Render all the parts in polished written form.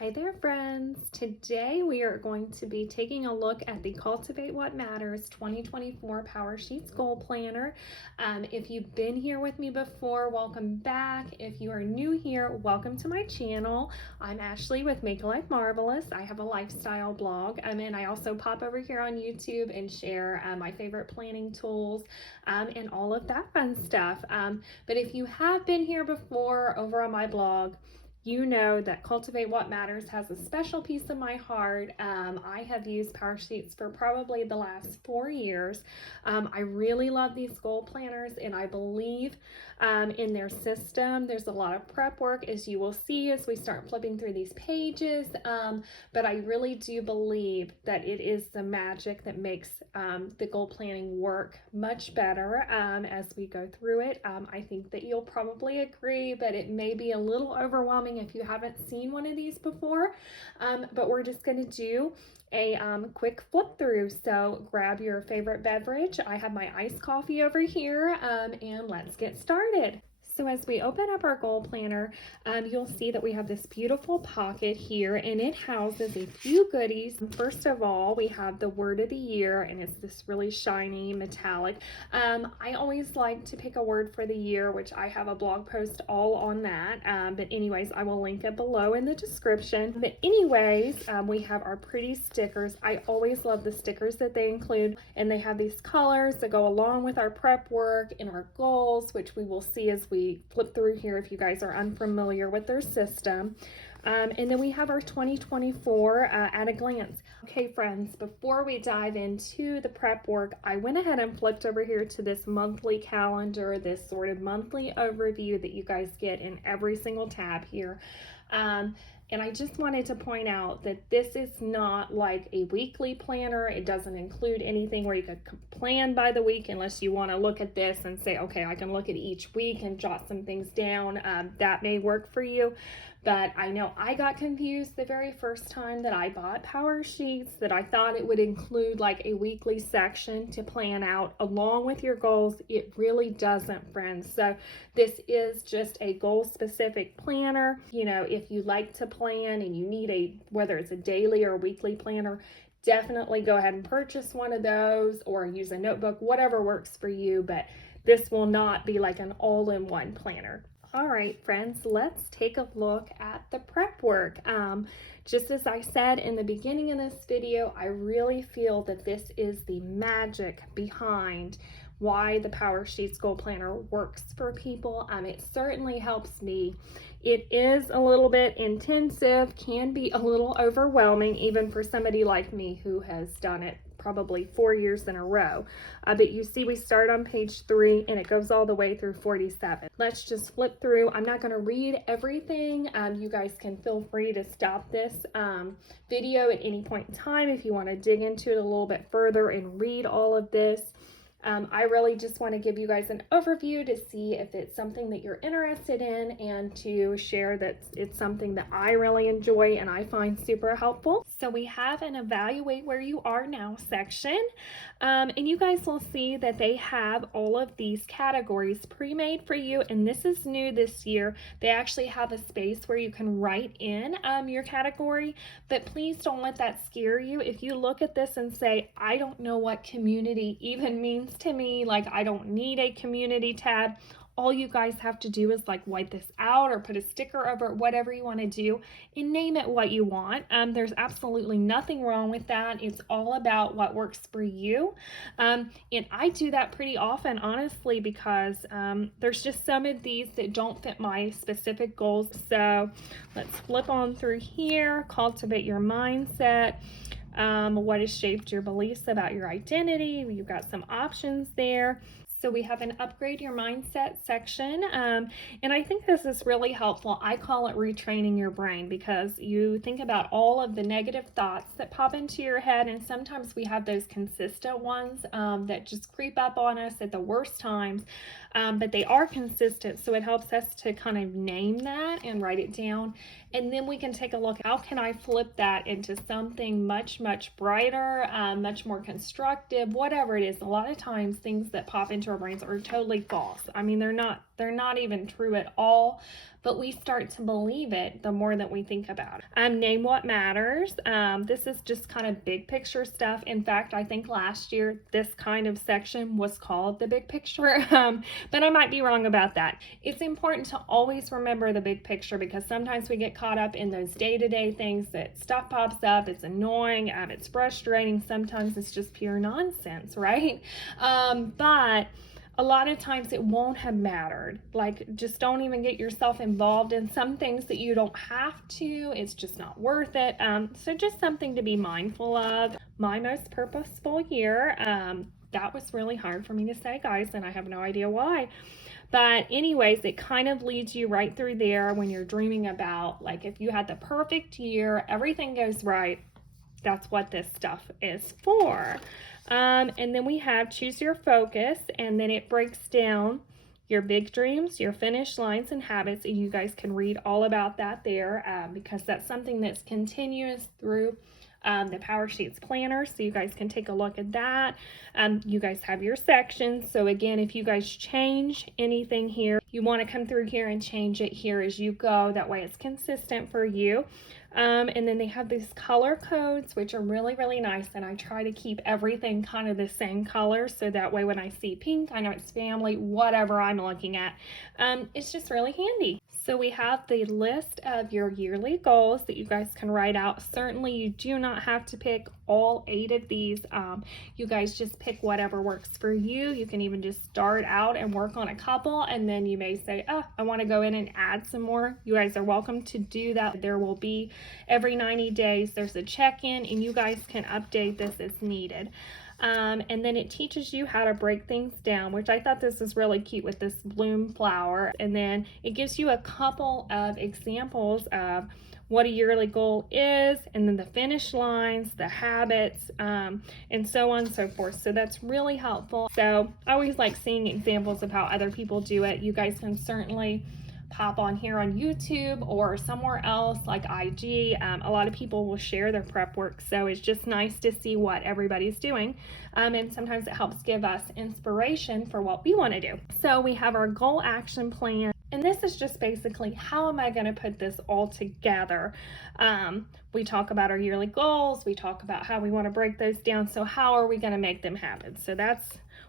Hi there, friends. Today we are going to be taking a look at the Cultivate What Matters 2024 PowerSheets Goal Planner. If you've been here with me before, welcome back. If you are new here, welcome to my channel. I'm Ashley with Make Life Marvelous. I have a lifestyle blog, and I also pop over here on YouTube and share my favorite planning tools and all of that fun stuff. But if you have been here before over on my blog, you know that Cultivate What Matters has a special piece of my heart. I have used PowerSheets for probably the last 4 years. I really love these goal planners, and I believe in their system. There's a lot of prep work, as you will see as we start flipping through these pages, but I really do believe that it is the magic that makes the goal planning work much better as we go through it. I think that you'll probably agree, but it may be a little overwhelming if you haven't seen one of these before, but we're just going to do a quick flip through. So grab your favorite beverage. I have my iced coffee over here, and let's get started. So as we open up our goal planner, you'll see that we have this beautiful pocket here, and it houses a few goodies. First of all, we have the word of the year, and it's this really shiny metallic. I always like to pick a word for the year, which I have a blog post all on that. But anyways, I will link it below in the description. But anyways, we have our pretty stickers. I always love the stickers that they include, and they have these colors that go along with our prep work and our goals, which we will see as we flip through here if you guys are unfamiliar with their system. And then we have our 2024 at a glance. Okay, friends, before we dive into the prep work, I went ahead and flipped over here to this monthly calendar, this sort of monthly overview that you guys get in every single tab here. And I just wanted to point out that this is not like a weekly planner. It doesn't include anything where you could plan by the week unless you want to look at this and say, okay, I can look at each week and jot some things down. That may work for you. But I know I got confused the very first time that I bought PowerSheets, that I thought it would include like a weekly section to plan out along with your goals. It really doesn't, friends. So this is just a goal specific planner. You know, if you like to plan and you need whether it's a daily or weekly planner, definitely go ahead and purchase one of those or use a notebook, whatever works for you. But this will not be like an all-in-one planner. All right, friends, let's take a look at the prep work. Just as I said in the beginning of this video, I really feel that this is the magic behind why the PowerSheets Goal Planner works for people. It certainly helps me. It is a little bit intensive, can be a little overwhelming, even for somebody like me who has done it probably 4 years in a row. But you see we start on page 3 and it goes all the way through 47. Let's just flip through. I'm not going to read everything. You guys can feel free to stop this video at any point in time if you want to dig into it a little bit further and read all of this. I really just want to give you guys an overview to see if it's something that you're interested in and to share that it's something that I really enjoy and I find super helpful. So we have an evaluate where you are now section, and you guys will see that they have all of these categories pre-made for you, and this is new this year. They actually have a space where you can write in your category, but please don't let that scare you. If you look at this and say, I don't know what community even means to me, like I don't need a community tab, all you guys have to do is like wipe this out or put a sticker over it, whatever you want to do, and name it what you want. There's absolutely nothing wrong with that. It's all about what works for you. And I do that pretty often, honestly, because there's just some of these that don't fit my specific goals. So let's flip on through here. Cultivate your mindset. What has shaped your beliefs about your identity? You've got some options there. So we have an upgrade your mindset section, and I think this is really helpful. I call it retraining your brain, because you think about all of the negative thoughts that pop into your head, and sometimes we have those consistent ones that just creep up on us at the worst times, but they are consistent, so it helps us to kind of name that and write it down, and then we can take a look, how can I flip that into something much brighter, much more constructive, whatever it is. A lot of times things that pop into our brains are totally false. I mean, they're They're not even true at all, but we start to believe it the more that we think about it. Name what matters. This is just kind of big picture stuff. In fact, I think last year this kind of section was called the big picture, but I might be wrong about that. It's important to always remember the big picture because sometimes we get caught up in those day-to-day things that stuff pops up. It's annoying, it's frustrating. Sometimes it's just pure nonsense, right? But a lot of times it won't have mattered. Like, just don't even get yourself involved in some things that you don't have to. It's just not worth it. So just something to be mindful of. My most purposeful year, that was really hard for me to say, guys, and I have no idea why. But anyways, it kind of leads you right through there when you're dreaming about, like, if you had the perfect year, everything goes right, that's what this stuff is for. And then we have choose your focus, and then it breaks down your big dreams, your finish lines, and habits. And you guys can read all about that there because that's something that's continuous through the PowerSheets planner. So you guys can take a look at that. You guys have your sections. So again, if you guys change anything here, you want to come through here and change it here as you go. That way it's consistent for you. And then they have these color codes, which are really, really nice. And I try to keep everything kind of the same color. So that way when I see pink, I know it's family, whatever I'm looking at. It's just really handy. So we have the list of your yearly goals that you guys can write out. Certainly you do not have to pick all 8 of these. You guys just pick whatever works for you. You can even just start out and work on a couple, and then you may say, oh, I want to go in and add some more. You guys are welcome to do that. There will be every 90 days, there's a check-in, and you guys can update this as needed. And then it teaches you how to break things down, which I thought this is really cute with this bloom flower. And then it gives you a couple of examples of what a yearly goal is, and then the finish lines, the habits, and so on and so forth. So that's really helpful. So I always like seeing examples of how other people do it. You guys can certainly pop on here on YouTube or somewhere else like IG. A lot of people will share their prep work, so it's just nice to see what everybody's doing, and sometimes it helps give us inspiration for what we want to do. So we have our goal action plan, and this is just basically how am I going to put this all together. We talk about our yearly goals, we talk about how we want to break those down, so how are we going to make them happen. So that's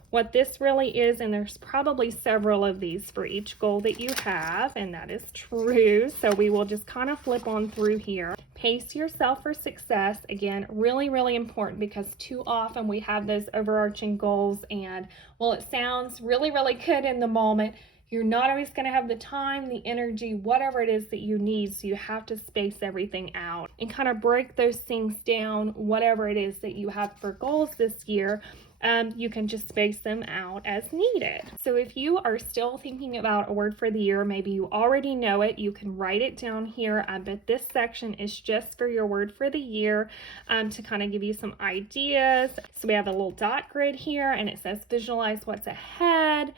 what this really is, and there's probably several of these for each goal that you have, and that is true. So we will just kind of flip on through here. Pace yourself for success. Again, really, really important, because too often we have those overarching goals, and well, it sounds really, really good in the moment. You're not always going to have the time, the energy, whatever it is that you need. So you have to space everything out and kind of break those things down, whatever it is that you have for goals this year. You can just space them out as needed. So if you are still thinking about a word for the year, maybe you already know it, you can write it down here. But this section is just for your word for the year, to kind of give you some ideas. So we have a little dot grid here, and it says visualize what's ahead.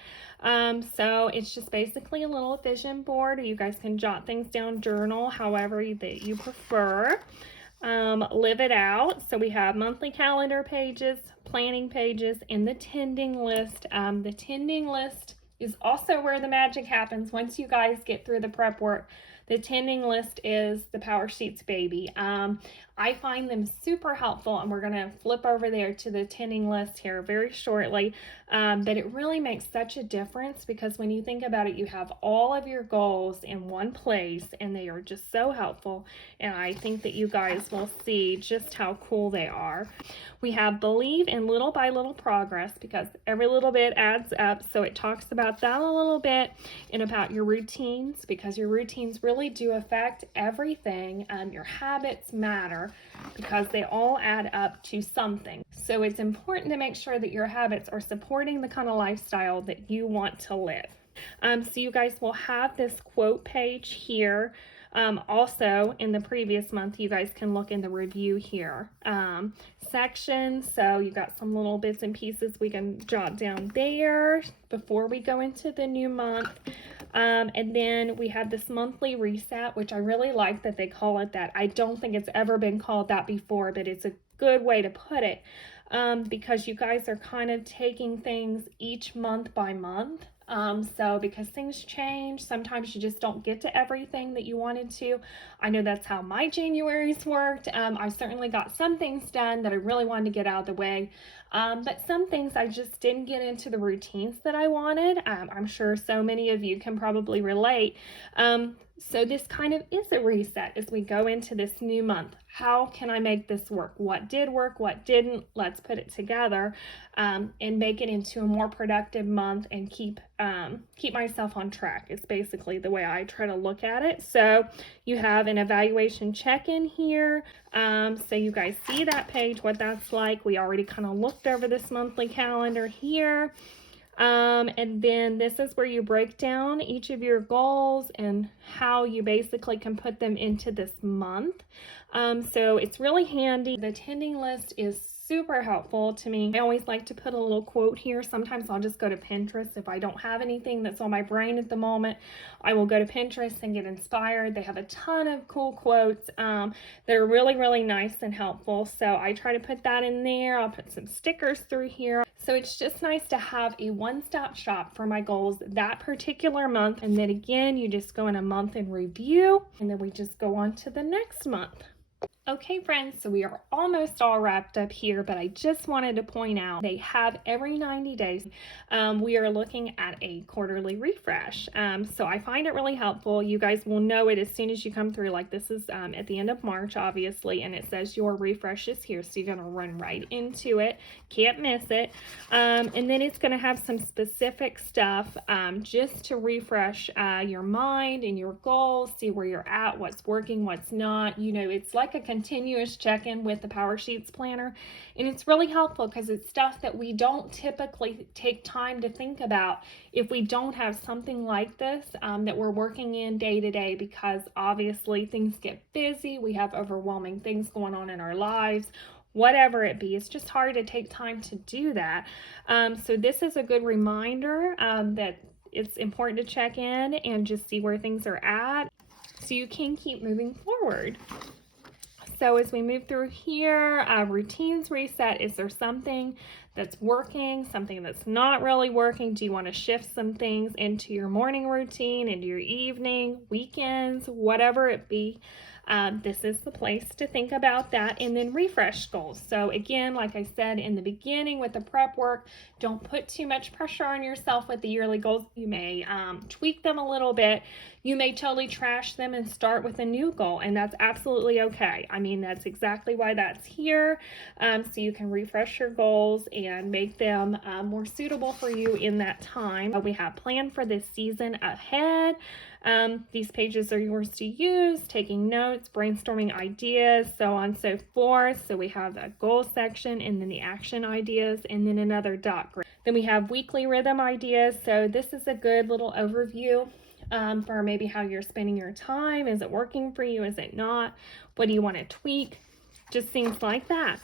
So it's just basically a little vision board, or you guys can jot things down, journal, however that you prefer. Live it out. So we have monthly calendar pages, planning pages, and the tending list. The tending list is also where the magic happens once you guys get through the prep work. The tending list is the PowerSheets baby. I find them super helpful, and we're going to flip over there to the tending list here very shortly. But it really makes such a difference, because when you think about it, you have all of your goals in one place, and they are just so helpful. And I think that you guys will see just how cool they are. We have believe in little by little progress, because every little bit adds up. So it talks about that a little bit, and about your routines, because your routines really do affect everything. Your habits matter, because they all add up to something. So it's important to make sure that your habits are supporting the kind of lifestyle that you want to live. So you guys will have this quote page here. Also, in the previous month, you guys can look in the review here section. So you got some little bits and pieces we can jot down there before we go into the new month. And then we have this monthly reset, which I really like that they call it that. I don't think it's ever been called that before, but it's a good way to put it. Because you guys are kind of taking things each month by month. So because things change, sometimes you just don't get to everything that you wanted to. I know that's how my January's worked. I certainly got some things done that I really wanted to get out of the way. But some things I just didn't get into the routines that I wanted. I'm sure so many of you can probably relate. So this kind of is a reset as we go into this new month. How can I make this work? What did work? What didn't? Let's put it together and make it into a more productive month and keep myself on track. It's basically the way I try to look at it. So you have an evaluation check-in here. So you guys see that page, what that's like. We already kind of looked over this monthly calendar here. And then this is where you break down each of your goals and how you basically can put them into this month. So it's really handy. The attending list is super helpful to me. I always like to put a little quote here. Sometimes I'll just go to Pinterest. If I don't have anything that's on my brain at the moment, I will go to Pinterest and get inspired. They have a ton of cool quotes that are really, really nice and helpful. So I try to put that in there. I'll put some stickers through here. So it's just nice to have a one-stop shop for my goals that particular month. And then again, you just go in a month in review, and then we just go on to the next month. Okay, friends, so we are almost all wrapped up here, but I just wanted to point out they have every 90 days. We are looking at a quarterly refresh. So I find it really helpful. You guys will know it as soon as you come through. Like this is at the end of March, obviously, and it says your refresh is here. So you're going to run right into it. Can't miss it. And then it's going to have some specific stuff just to refresh your mind and your goals, see where you're at, what's working, what's not. You know, it's like a continuous check-in with the PowerSheets planner, and it's really helpful because it's stuff that we don't typically take time to think about if we don't have something like this that we're working in day to day, because obviously things get busy, we have overwhelming things going on in our lives, whatever it be. It's just hard to take time to do that. So this is a good reminder that it's important to check in and just see where things are at so you can keep moving forward. So as we move through here, routines reset. Is there something that's working, something that's not really working? Do you want to shift some things into your morning routine, into your evening, weekends, whatever it be? This is the place to think about that. And then refresh goals. So again, like I said in the beginning with the prep work, don't put too much pressure on yourself with the yearly goals. You may tweak them a little bit. You may totally trash them and start with a new goal, and that's absolutely okay. I mean, that's exactly why that's here. So you can refresh your goals and make them more suitable for you in that time. We have planned for this season ahead. These pages are yours to use, taking notes, brainstorming ideas, so on and so forth. So we have a goal section and then the action ideas and then another dot grid. Then we have weekly rhythm ideas. So this is a good little overview for maybe how you're spending your time. Is it working for you? Is it not? What do you want to tweak? Just things like that.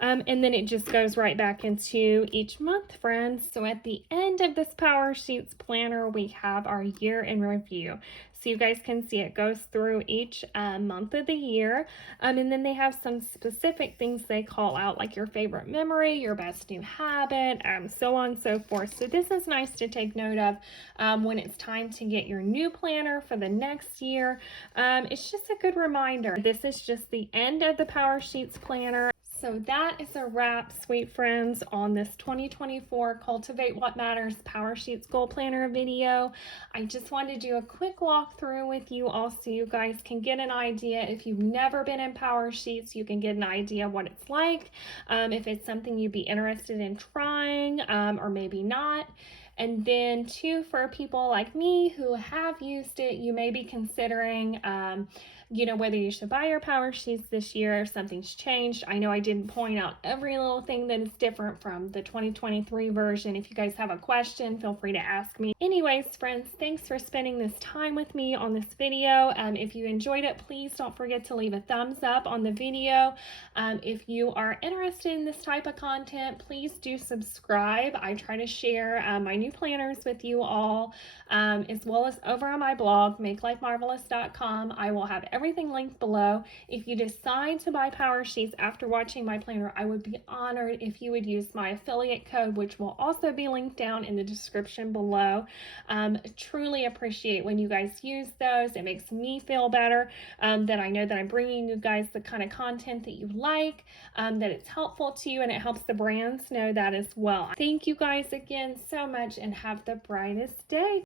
And then it just goes right back into each month, friends. So at the end of this PowerSheets planner, we have our year in review. So you guys can see it goes through each month of the year. And then they have some specific things they call out, like your favorite memory, your best new habit, so on and so forth. So this is nice to take note of when it's time to get your new planner for the next year. It's just a good reminder. This is just the end of the PowerSheets planner. So that is a wrap, sweet friends, on this 2024 Cultivate What Matters PowerSheets Goal Planner video. I just wanted to do a quick walkthrough with you all so you guys can get an idea. If you've never been in PowerSheets, you can get an idea what it's like, if it's something you'd be interested in trying, or maybe not. And then too, for people like me who have used it, you may be considering whether you should buy your PowerSheets this year if something's changed. I know I didn't point out every little thing that is different from the 2023 version. If you guys have a question, feel free to ask me. Anyways, friends, thanks for spending this time with me on this video. If you enjoyed it, please don't forget to leave a thumbs up on the video. If you are interested in this type of content, please do subscribe. I try to share my new planners with you all, as well as over on my blog, MakeLifeMarvelous.com. I will have everything everything linked below. If you decide to buy PowerSheets after watching my planner, I would be honored if you would use my affiliate code, which will also be linked down in the description below. Truly appreciate when you guys use those. It makes me feel better that I know that I'm bringing you guys the kind of content that you like, that it's helpful to you, and it helps the brands know that as well. Thank you guys again so much, and have the brightest day.